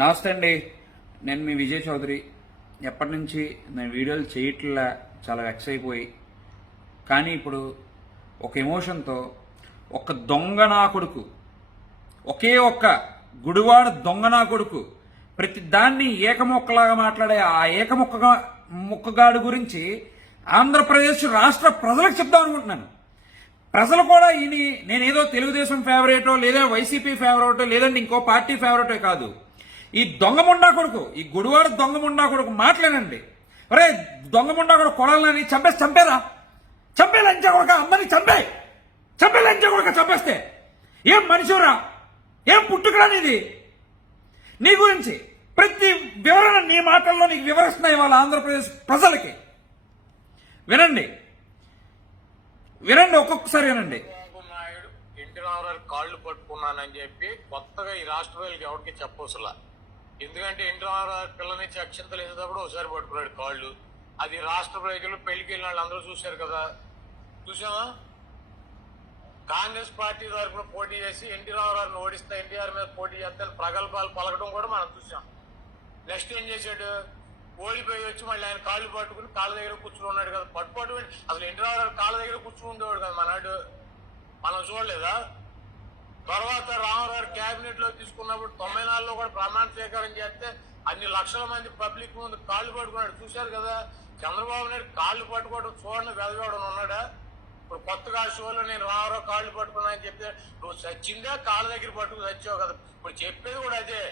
నమస్తే అండి. నేను మీ విజయ్ చౌదరి. ఎప్పటి నుంచి నేను వీడియోలు చేయట్లా, చాలా వెక్స్ అయిపోయి, కానీ ఇప్పుడు ఒక ఎమోషన్తో ఒక దొంగ నా కొడుకు, ఒకే ఒక్క గుడివాడ దొంగ నా కొడుకు ప్రతి దాన్ని ఏకమొక్కలాగా మాట్లాడే ఆ ముక్కగాడు గురించి ఆంధ్రప్రదేశ్ రాష్ట్ర ప్రజలకు చెప్దాం అనుకుంటున్నాను. ప్రజలు కూడా నేనేదో తెలుగుదేశం ఫేవరేటో లేదా వైసీపీ ఫేవరేటో లేదంటే ఇంకో పార్టీ ఫేవరేటో కాదు, ఈ దొంగ ముండా కొడుకు, ఈ గుడివాడ దొంగ ముండా కొడుకు మాట్లాడండి. అరే దొంగ ముండా కొడుకు కొడాలని చంపేరా, చంపే లంచా కొడుక, అమ్మని చంపే లంచా కొడుక, చంపేస్తే ఏం మనిషిరా, ఏం పుట్టుకరా నీది? నీ గురించి ప్రతి వివరణ నీ మాటల్లో నీకు వివరిస్తున్నాయి వాళ్ళ ఆంధ్రప్రదేశ్ ప్రజలకి. వినండి, ఒక్కొక్కసారి వినండి. నాయుడు ఎన్టీ రామారావు కాళ్ళు పట్టుకున్నానని చెప్పి కొత్తగా ఈ రాష్ట్ర ప్రజలకు ఎవరికి చెప్పవసలా. ఎందుకంటే ఎన్టీ రామారావు పిల్లనిచ్చి అక్షంతలు వేసేటప్పుడు ఒకసారి పట్టుకున్నాడు కాళ్ళు. అది రాష్ట్ర ప్రజలు పెళ్లికి వెళ్ళిన వాళ్ళు అందరూ చూశారు కదా. చూసామా? కాంగ్రెస్ పార్టీ తరఫున పోటీ చేసి ఎన్టీ రామారావుని ఓడిస్తే ఎన్టీఆర్ మీద పోటీ చేస్తే ప్రగల్భాలు పలకడం కూడా మనం చూసాం. నెక్స్ట్ ఏం చేశాడు? ఓడిపోయి వచ్చి మళ్ళీ ఆయన కాళ్ళు పట్టుకుని కాళ్ళ దగ్గర కూర్చుని ఉన్నాడు కదా. పట్టుకోవడం అసలు ఎన్టీ రామారావు కాళ్ళ దగ్గర కూర్చుని ఉండేవాడు కదా మనాడు, మనం చూడలేదా? తర్వాత రామారావు క్యాబినెట్ లో తీసుకున్నప్పుడు 94లో కూడా ప్రమాణ స్వీకారం చేస్తే అన్ని లక్షల మంది పబ్లిక్ ముందు కాళ్ళు పట్టుకున్నాడు, చూశారు కదా. చంద్రబాబు నాయుడు కాళ్ళు పట్టుకోవడం చూడండి వెదవేయడం ఉన్నాడా? ఇప్పుడు కొత్తగా షోలో నేను రామారావు కాళ్ళు పట్టుకున్నా అని చెప్తే నువ్వు చచ్చిందే కాళ్ళ దగ్గర పట్టుకుని చచ్చావు కదా. ఇప్పుడు చెప్పేది కూడా అదే.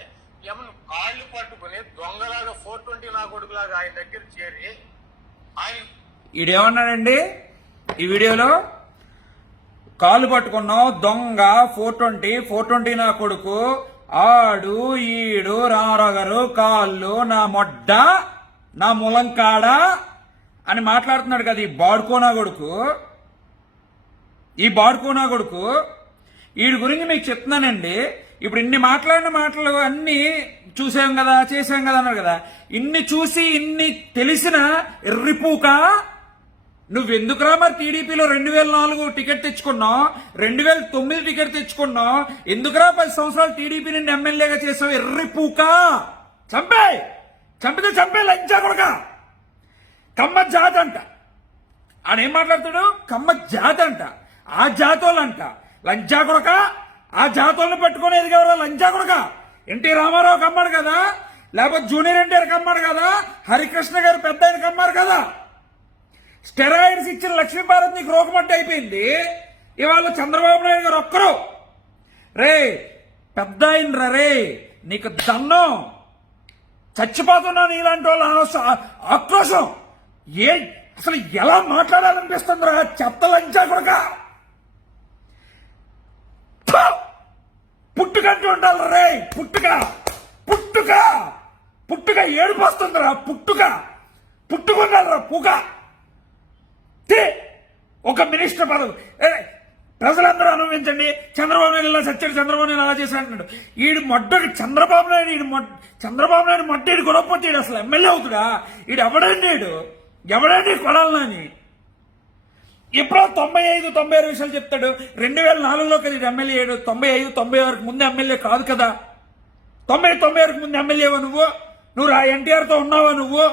ఏమన్నా కాళ్ళు పట్టుకుని దొంగలాగా 420 నా కొడుకులాగా ఆయన దగ్గర చేరి ఆయన ఈడేమన్నాడండి ఈ వీడియోలో? కాళ్ళు పట్టుకున్నావు దొంగ, 420 నా కొడుకు, ఆడు ఈడు రామారావు గారు కాళ్ళు నా మొడ్డ నా ములంకాడ అని మాట్లాడుతున్నాడు కదా ఈ బాడుకోనా కొడుకు. వీడి గురించి మీకు చెప్తున్నానండి. ఇప్పుడు ఇన్ని మాట్లాడిన మాటలు అన్ని చూసాం కదా, చేసాం కదా అన్నారు కదా. ఇన్ని చూసి ఇన్ని తెలిసిన ఎర్రిపూక నువ్వెందుకురా మరి టీడీపీలో 2004 టికెట్ తెచ్చుకున్నావు, 2009 టికెట్ తెచ్చుకున్నావు, ఎందుకురా 10 సంవత్సరాలు టీడీపీ నుండి ఎమ్మెల్యేగా చేసావు? ఎర్రిపూక చంపే లంచా కొడక, కమ్మ జాతి అంట. ఆడేం మాట్లాడుతాడు? కమ్మ జాతి అంట, ఆ జాతోళ్ళంట లంచా కొడక. ఆ జాతోళ్ళని పెట్టుకునేది ఎవరో లంచా కొడక. ఎన్టీ రామారావు కమ్మాడు కదా, లేకపోతే జూనియర్ ఎన్టీఆర్ కమ్మాడు కదా, హరికృష్ణ గారు పెద్ద ఆయన కమ్మారు కదా. స్టెరాయిడ్స్ ఇచ్చిన లక్ష్మీభారత్ నీకు రోగమట్టి అయిపోయింది. ఇవాళ చంద్రబాబు నాయుడు గారు ఒక్కరు రే పెద్ద అయినరా రే, నీకు దన్నం, చచ్చిపోతున్నాను ఇలాంటి వాళ్ళ ఆక్రోశం. అసలు ఎలా మాట్లాడాలనిపిస్తుందిరా చెత్త లంచా కొడక. పుట్టుకంటూ ఉండాలి రే, పుట్టుక ఏడుపు వస్తుందిరా, పుట్టుకున్నారా పుక. ఒక మినిస్టర్ పదవి ప్రజలందరూ అనుభవించండి. చంద్రబాబు నాయుడు ఇలా చచ్చాడు, చంద్రబాబు నాయుడు అలా చేశాడు అంటున్నాడు. ఈడు మొడ్డకి చంద్రబాబు నాయుడు మొట్ట ఈడు గొడవపోతే ఈడు అసలు ఎమ్మెల్యే అవుతుడా? ఈడు ఎవడండి కొడాలని? ఎప్పుడో 95, 96 విషయాలు చెప్తాడు. 2004లో కదా ఇది ఎమ్మెల్యే అయ్యాడు. 95, 96 ముందు ఎమ్మెల్యే కాదు కదా. 96 ముందు ఎమ్మెల్యేవా నువ్వు ఎన్టీఆర్తో ఉన్నావా? నువ్వు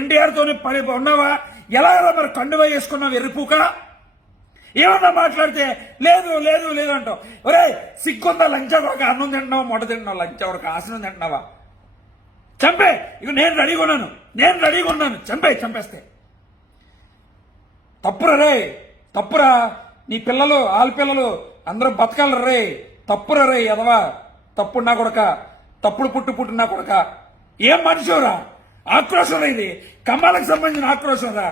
ఎన్టీఆర్తోనే ఉన్నావా? ఎలా మరి కండువా వేసుకున్నావు ఎర్రిపూక? ఏమన్నా మాట్లాడితే లేదు అంటావు. ఒరే సిగ్గుందా లంచా కొరకు? అన్నం తింటున్నావు, మొట్ట తింటున్నావు, లంచా కొరకు ఆసనం తింటున్నావా? చంపే. ఇక నేను రెడీగా ఉన్నాను. చంపేస్తే తప్పురా. నీ పిల్లలు ఆడపిల్లలు అందరూ బతకాలరా రే. తప్పురా రే ఎదవా, తప్పుడు నా కొడక, తప్పుడు పుట్టు నా కొడక. ఏం మనిషిరా? ఆక్రోశం ఇది కమ్మాలకు సంబంధించిన ఆక్రోశం రా.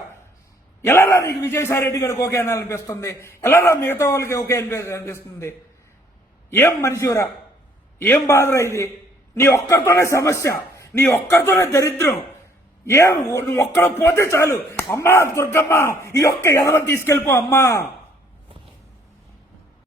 ఎలా నీకు విజయసాయి రెడ్డి గారికి ఓకే అనిపిస్తుంది? ఎలా మిగతా వాళ్ళకి ఓకే అనిపిస్తుంది? ఏం మనిషిరా? ఏం బాధరా ఇది? నీ ఒక్కరితోనే సమస్య, నీ ఒక్కరితోనే దరిద్రం. నువ్వు ఒక్కడ పోతే చాలు. అమ్మా దుర్గమ్మ, ఈ ఒక్క ఎదవని తీసుకెళ్ళిపో అమ్మా.